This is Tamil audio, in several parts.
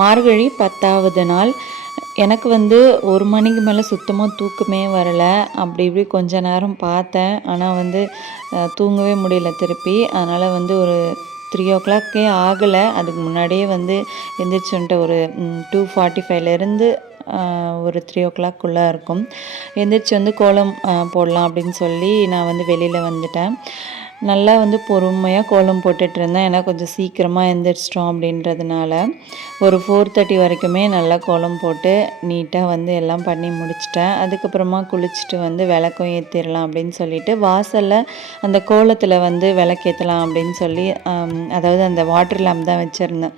மார்கழி 10வது நாள். எனக்கு வந்து 1 மணிக்கு மேலே சுத்தமாக தூக்கமே வரலை. அப்படி இப்படி கொஞ்ச நேரம் பார்த்தேன், ஆனால் வந்து தூங்கவே முடியல திருப்பி. அதனால் வந்து ஒரு 3 o'clock ஆகலை. அதுக்கு முன்னாடியே வந்து எந்திரிச்சு வந்துட்டு ஒரு 2:45லேருந்து ஒரு 3 o'clock இருக்கும். எந்திரிச்சு வந்து கோலம் போடலாம் அப்படின்னு சொல்லி நான் வந்து வெளியில் வந்துட்டேன். நல்லா வந்து பொறுமையாக கோலம் போட்டுட்ருந்தேன். ஏன்னா கொஞ்சம் சீக்கிரமாக எந்திரிச்சிட்டோம் அப்படின்றதுனால ஒரு 4:30 வரைக்குமே நல்லா கோலம் போட்டு நீட்டாக வந்து எல்லாம் பண்ணி முடிச்சிட்டேன். அதுக்கப்புறமா குளிச்சுட்டு வந்து விளக்கும் ஏற்றிடலாம் அப்படின்னு சொல்லிட்டு வாசலில் அந்த கோலத்தில் வந்து விளக்கேற்றலாம் அப்படின்னு சொல்லி அதாவது அந்த வாட்டர் லேம்ப் தான் வச்சுருந்தேன்.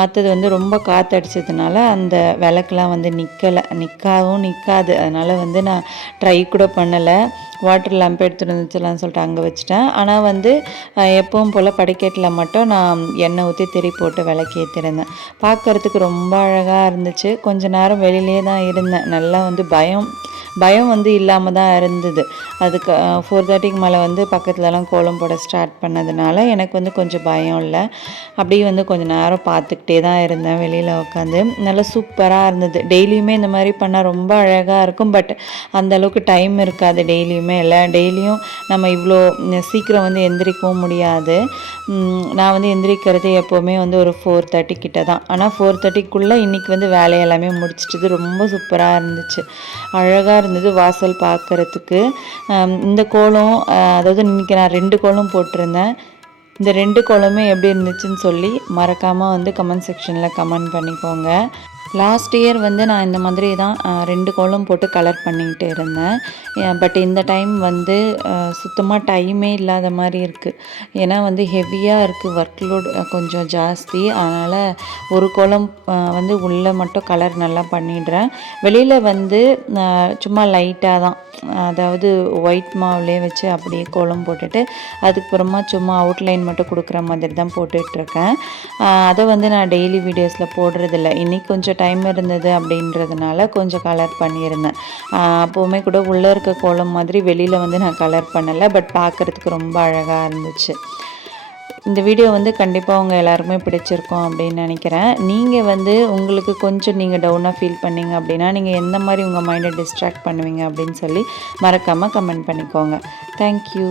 மற்றது வந்து ரொம்ப காற்றடிச்சதுனால அந்த விளக்குலாம் வந்து நிற்காது. அதனால் வந்து நான் ட்ரை கூட பண்ணலை. வாட்டர் லேம்ப் எடுத்துகிட்டு வந்துச்சலான்னு சொல்லிட்டு அங்கே வச்சுட்டேன். ஆனால் வந்து எப்பவும் போல் படிக்கட்டில் மட்டும் நான் எண்ணெய் ஊற்றி திரி போட்டு விளக்கேற்றிருந்தேன். பார்க்குறதுக்கு ரொம்ப அழகாக இருந்துச்சு. கொஞ்ச நேரம் வெளியிலே தான் இருந்தேன். நல்லா வந்து பயம் வந்து இல்லாமல் தான் இருந்தது. அதுக்கு 4:30க்கு மேலே வந்து பக்கத்துலலாம் கோலம் போட ஸ்டார்ட் பண்ணதுனால எனக்கு வந்து கொஞ்சம் பயம் இல்லை. அப்படியே வந்து கொஞ்சம் நேரம் பார்த்துக்கிட்டே தான் இருந்தேன் வெளியில் உட்காந்து. நல்லா சூப்பராக இருந்தது. டெய்லியுமே இந்த மாதிரி பண்ணால் ரொம்ப அழகாக இருக்கும். பட் அந்தளவுக்கு டைம் இருக்காது டெய்லியுமே இல்லை. டெய்லியும் நம்ம இவ்வளோ சீக்கிரம் வந்து எந்திரிக்கவும் முடியாது. நான் வந்து எந்திரிக்கிறது எப்போவுமே வந்து ஒரு 4:30 கிட்ட தான். ஆனால் 4:30க்குள்ளே இன்றைக்கி வந்து வேலையெல்லாமே முடிச்சிட்டது. ரொம்ப சூப்பராக இருந்துச்சு, அழகாக இருந்தது வாசல் பார்க்குறதுக்கு. இந்த கோலம் அதாவது இன்றைக்கி நான் 2 கோலம் போட்டிருந்தேன். இந்த 2 கோலமே எப்படி இருந்துச்சுன்னு சொல்லி மறக்காமல் வந்து கமெண்ட் செக்ஷனில் கமெண்ட் பண்ணிக்கோங்க. லாஸ்ட் இயர் வந்து நான் இந்த மாதிரி தான் 2 கோலம் போட்டு கலர் பண்ணிக்கிட்டு இருந்தேன். பட் இந்த டைம் வந்து சுத்தமாக டைமே இல்லாத மாதிரி இருக்குது. ஏன்னா வந்து ஹெவியாக இருக்குது, ஒர்க் லோட் கொஞ்சம் ஜாஸ்தி. அதனால் ஒரு கோலம் வந்து உள்ளே மட்டும் கலர் நல்லா பண்ணிடுறேன். வெளியில் வந்து சும்மா லைட்டாக தான், அதாவது ஒயிட் மாவுலேயே வச்சு அப்படியே கோலம் போட்டுட்டு அதுக்கப்புறமா சும்மா அவுட்லைன் மட்டும் கொடுக்குற மாதிரி தான் போட்டுட்ருக்கேன். அதை வந்து நான் டெய்லி வீடியோஸில் போடுறதில்ல. இன்றைக்கி கொஞ்சம் டைம் இருந்தது அப்படின்றதுனால கொஞ்சம் கலர் பண்ணியிருந்தேன். அப்போவுமே கூட உள்ளே இருக்க கோலம் மாதிரி வெளியில் வந்து நான் கலர் பண்ணலை. பட் பார்க்குறதுக்கு ரொம்ப அழகாக இருந்துச்சு. இந்த வீடியோ வந்து கண்டிப்பாக உங்கள் எல்லாருமே பிடிச்சிருக்கோம் அப்படின்னு நினைக்கிறேன். நீங்கள் வந்து உங்களுக்கு கொஞ்சம் நீங்கள் டவுனாக ஃபீல் பண்ணிங்க அப்படின்னா நீங்கள் எந்த மாதிரி உங்கள் மைண்டை டிஸ்ட்ராக்ட் பண்ணுவீங்க அப்படின்னு சொல்லி மறக்காமல் கமெண்ட் பண்ணிக்கோங்க. தேங்க்யூ.